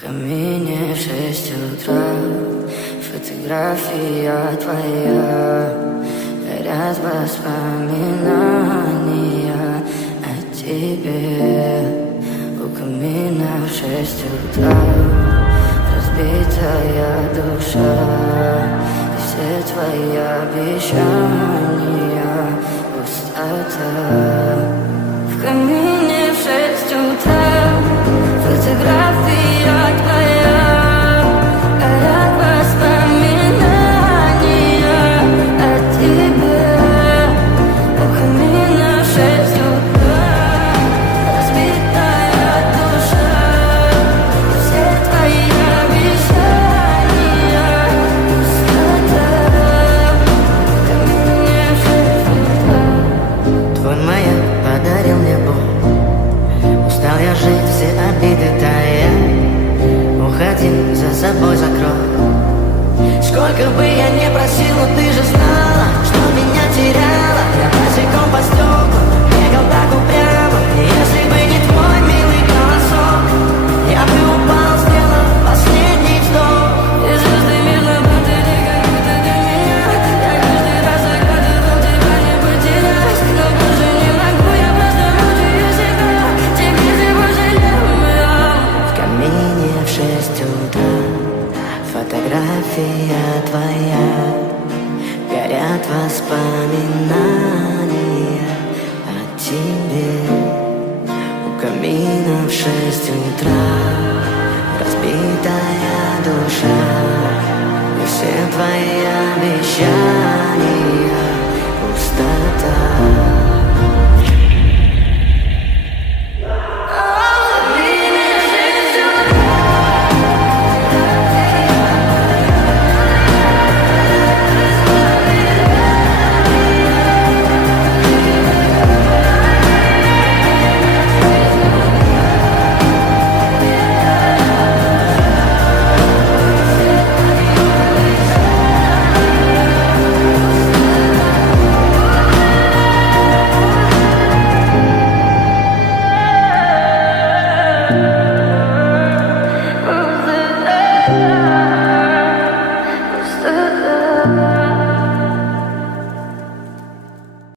камине в 6 утра, фотография твоя, горят воспоминания о тебе. У камина в 6 утра разбитая душа, и все твои обещания пустота. В камине в 6 утра фотография твоя, горят воспоминания о тебе. У камина в 6 утра разбитая душа, все твои обещания пустота. В камине в 6 утра твой маяк подарил мне боль. Устал я жить, все обиды тая. Уходи, за собой закрой. Сколько бы я не просил, но ты же знала, что меня теряла. Я босиком по стеклам бегал так упрямо. Если бы не твой милый голосок, я бы упал, сделал последний вздох. И звезды мирно будили, как будто для меня. Я каждый раз загадывал тебя не потерять, но больше не могу, я просто мучаю себя. Теперь ты пожалела. В камине в 6 утра фотография твоя, горят воспоминания о тебе. У камина в 6 утра разбитая душа, и все твои обещания